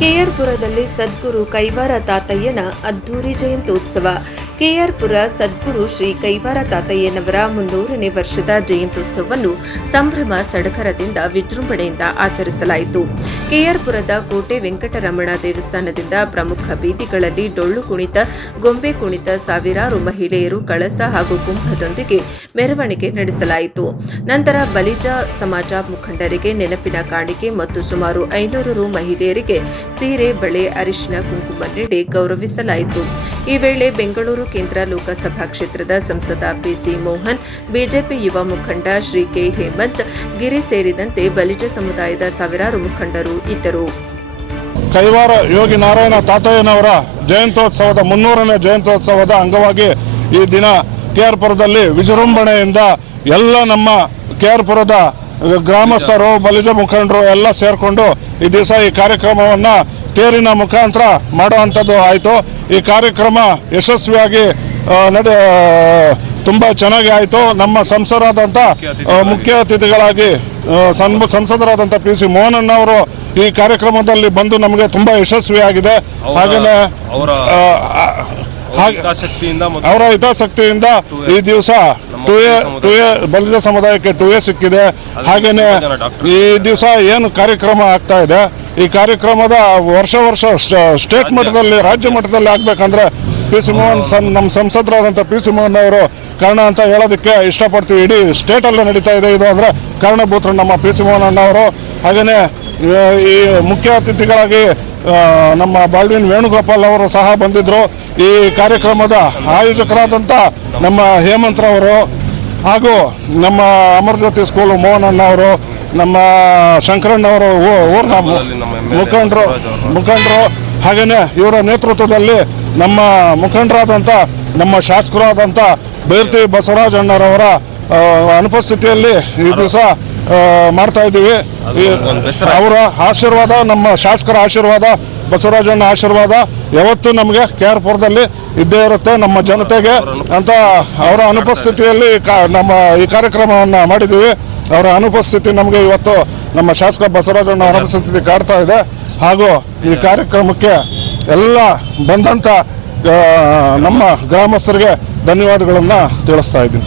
ಕೆಆರ್ಪುರದಲ್ಲಿ ಸದ್ಗುರು ಕೈವಾರ ತಾತಯ್ಯನ ಅದ್ದೂರಿ ಜಯಂತ್ಯೋತ್ಸವ. ಕೆಆರ್ಪುರ ಸದ್ಗುರು ಶ್ರೀ ಕೈವಾರ ತಾತಯ್ಯನವರ 300ನೇ ವರ್ಷದ ಜಯಂತ್ಯೋತ್ಸವವನ್ನು ಸಂಭ್ರಮ ಸಡಗರದಿಂದ ವಿಜೃಂಭಣೆಯಿಂದ ಆಚರಿಸಲಾಯಿತು. ಕೆಆರ್ಪುರದ ಕೋಟೆ ವೆಂಕಟರಮಣ ದೇವಸ್ಥಾನದಿಂದ ಪ್ರಮುಖ ಬೀದಿಗಳಲ್ಲಿ ಡೊಳ್ಳು ಕುಣಿತ, ಗೊಂಬೆ ಕುಣಿತ, ಸಾವಿರಾರು ಮಹಿಳೆಯರು ಕಳಸ ಹಾಗೂ ಕುಂಭದೊಂದಿಗೆ ಮೆರವಣಿಗೆ ನಡೆಸಲಾಯಿತು. ನಂತರ ಬಲಿಜ ಸಮಾಜ ಮುಖಂಡರಿಗೆ ನೆನಪಿನ ಕಾಣಿಕೆ ಮತ್ತು ಸುಮಾರು 500 ರು ಮಹಿಳೆಯರಿಗೆ ಸೀರೆ, ಬಳೆ, ಅರಿಶಿನ, ಕುಂಕುಮ ನೀಡಿ ಗೌರವಿಸಲಾಯಿತು. ಈ ವೇಳೆ ಬೆಂಗಳೂರು ಕೇಂದ್ರ ಲೋಕಸಭಾ ಕ್ಷೇತ್ರದ ಸಂಸದ ಪಿಸಿ ಮೋಹನ್, ಬಿಜೆಪಿ ಯುವ ಮುಖಂಡ ಶ್ರೀ ಕೆ ಹೇಮಂತ್ ಗಿರಿ ಸೇರಿದಂತೆ ಬಲಿಜ ಸಮುದಾಯದ ಸಾವಿರಾರು ಮುಖಂಡರು ಇದ್ದರು. ಕೈವಾರ ಯೋಗಿ ನಾರಾಯಣ ತಾತಯ್ಯನವರ ಜಯಂತ್ಯೋತ್ಸವದ 300ನೇ ಜಯಂತ್ಯೋತ್ಸವದ ಅಂಗವಾಗಿ ಈ ದಿನ ಕೆಆರ್ಪುರದಲ್ಲಿ ವಿಜೃಂಭಣೆಯಿಂದ ಎಲ್ಲ ನಮ್ಮ ಕೆಆರ್ಪುರದ ಗ್ರಾಮಸ್ಥರು, ಬಲಿಜ ಮುಖಂಡರು ಎಲ್ಲ ಸೇರಿಕೊಂಡು ಈ ದಿವಸ ಈ ಕಾರ್ಯಕ್ರಮವನ್ನು ತೇರಿನ ಮುಖಾಂತರ ಮಾಡುವಂಥದ್ದು ಆಯಿತು. ಈ ಕಾರ್ಯಕ್ರಮ ಯಶಸ್ವಿಯಾಗಿ ತುಂಬ ಚೆನ್ನಾಗಿ ಆಯಿತು. ನಮ್ಮ ಸಂಸದರಾದಂಥ ಮುಖ್ಯ ಅತಿಥಿಗಳಾಗಿ ಸಂಸದರಾದಂಥ ಪಿಸಿ ಮೋಹನ್ ಅವರು ಈ ಕಾರ್ಯಕ್ರಮದಲ್ಲಿ ಬಂದು ನಮಗೆ ತುಂಬ ಯಶಸ್ವಿಯಾಗಿದೆ. ಹಾಗೆಯೇ ಅವರ ಹಿತಾಸಕ್ತಿಯಿಂದ ಈ ದಿವಸ 2A ಬಲಿಜ ಸಮುದಾಯಕ್ಕೆ 2A ಸಿಕ್ಕಿದೆ. ಹಾಗೆಯೇ ಈ ದಿವಸ ಏನು ಕಾರ್ಯಕ್ರಮ ಆಗ್ತಾ ಇದೆ, ಈ ಕಾರ್ಯಕ್ರಮದ ವರ್ಷ ಸ್ಟೇಟ್ ಮಟ್ಟದಲ್ಲಿ, ರಾಜ್ಯ ಮಟ್ಟದಲ್ಲಿ ಆಗಬೇಕಂದ್ರೆ ಪಿಸಿ ಮೋಹನ್ ನಮ್ಮ ಸಂಸದರಾದಂಥ ಪಿಸಿ ಮೋಹನ್ ಅವರು ಕಾರಣ ಅಂತ ಹೇಳೋದಕ್ಕೆ ಇಷ್ಟಪಡ್ತೀವಿ. ಇಡೀ ಸ್ಟೇಟಲ್ಲೇ ನಡೀತಾ ಇದೆ ಇದು ಅಂದರೆ ಕಾರಣಭೂತರು ನಮ್ಮ ಪಿಸಿ ಮೋಹನ್ ಅವರು. ಹಾಗೆಯೇ ಈ ಮುಖ್ಯ ಅತಿಥಿಗಳಾಗಿ ನಮ್ಮ ಬಾಲ್ವಿನ್ ವೇಣುಗೋಪಾಲ್ ಅವರು ಸಹ ಬಂದಿದ್ದರು. ಈ ಕಾರ್ಯಕ್ರಮದ ಆಯೋಜಕರಾದಂಥ ನಮ್ಮ ಹೇಮಂತ್ರವರು ಹಾಗೂ ನಮ್ಮ ಅಮರಜ್ಯೋತಿ ಸ್ಕೂಲ್ ಮೋಹನ್ ಅವರು, ನಮ್ಮ ಶಂಕರಣ್ಣವರು, ಊರಿನ ಮುಖಂಡರು ಹಾಗೆಯೇ ಇವರ ನೇತೃತ್ವದಲ್ಲಿ ನಮ್ಮ ಮುಖಂಡರಾದಂಥ ನಮ್ಮ ಶಾಸಕರಾದಂಥ ಬೈರ್ತಿ ಬಸವರಾಜಣ್ಣರವರ ಅನುಪಸ್ಥಿತಿಯಲ್ಲಿ ಈ ದಿವಸ ಮಾಡ್ತಾ ಇದ್ದೀವಿ. ಅವರ ಆಶೀರ್ವಾದ, ನಮ್ಮ ಶಾಸಕರ ಆಶೀರ್ವಾದ, ಬಸವರಾಜಣ್ಣ ಆಶೀರ್ವಾದ ಯಾವತ್ತೂ ನಮಗೆ ಕೆಆರ್ಪುರದಲ್ಲಿ ಇದ್ದೇ ಇರುತ್ತೆ ನಮ್ಮ ಜನತೆಗೆ ಅಂತ ಅವರ ಅನುಪಸ್ಥಿತಿಯಲ್ಲಿ ನಮ್ಮ ಈ ಕಾರ್ಯಕ್ರಮವನ್ನು ಮಾಡಿದ್ದೀವಿ. ಅವರ ಅನುಪಸ್ಥಿತಿ ನಮಗೆ ಇವತ್ತು ನಮ್ಮ ಶಾಸಕ ಬಸವರಾಜಣ್ಣ ಅನುಪಸ್ಥಿತಿ ಕಾಡ್ತಾ ಇದೆ. ಹಾಗೂ ಈ ಕಾರ್ಯಕ್ರಮಕ್ಕೆ ಎಲ್ಲ ಬಂದಂಥ ನಮ್ಮ ಗ್ರಾಮಸ್ಥರಿಗೆ ಧನ್ಯವಾದಗಳನ್ನು ತಿಳಿಸ್ತಾ ಇದ್ದೀನಿ.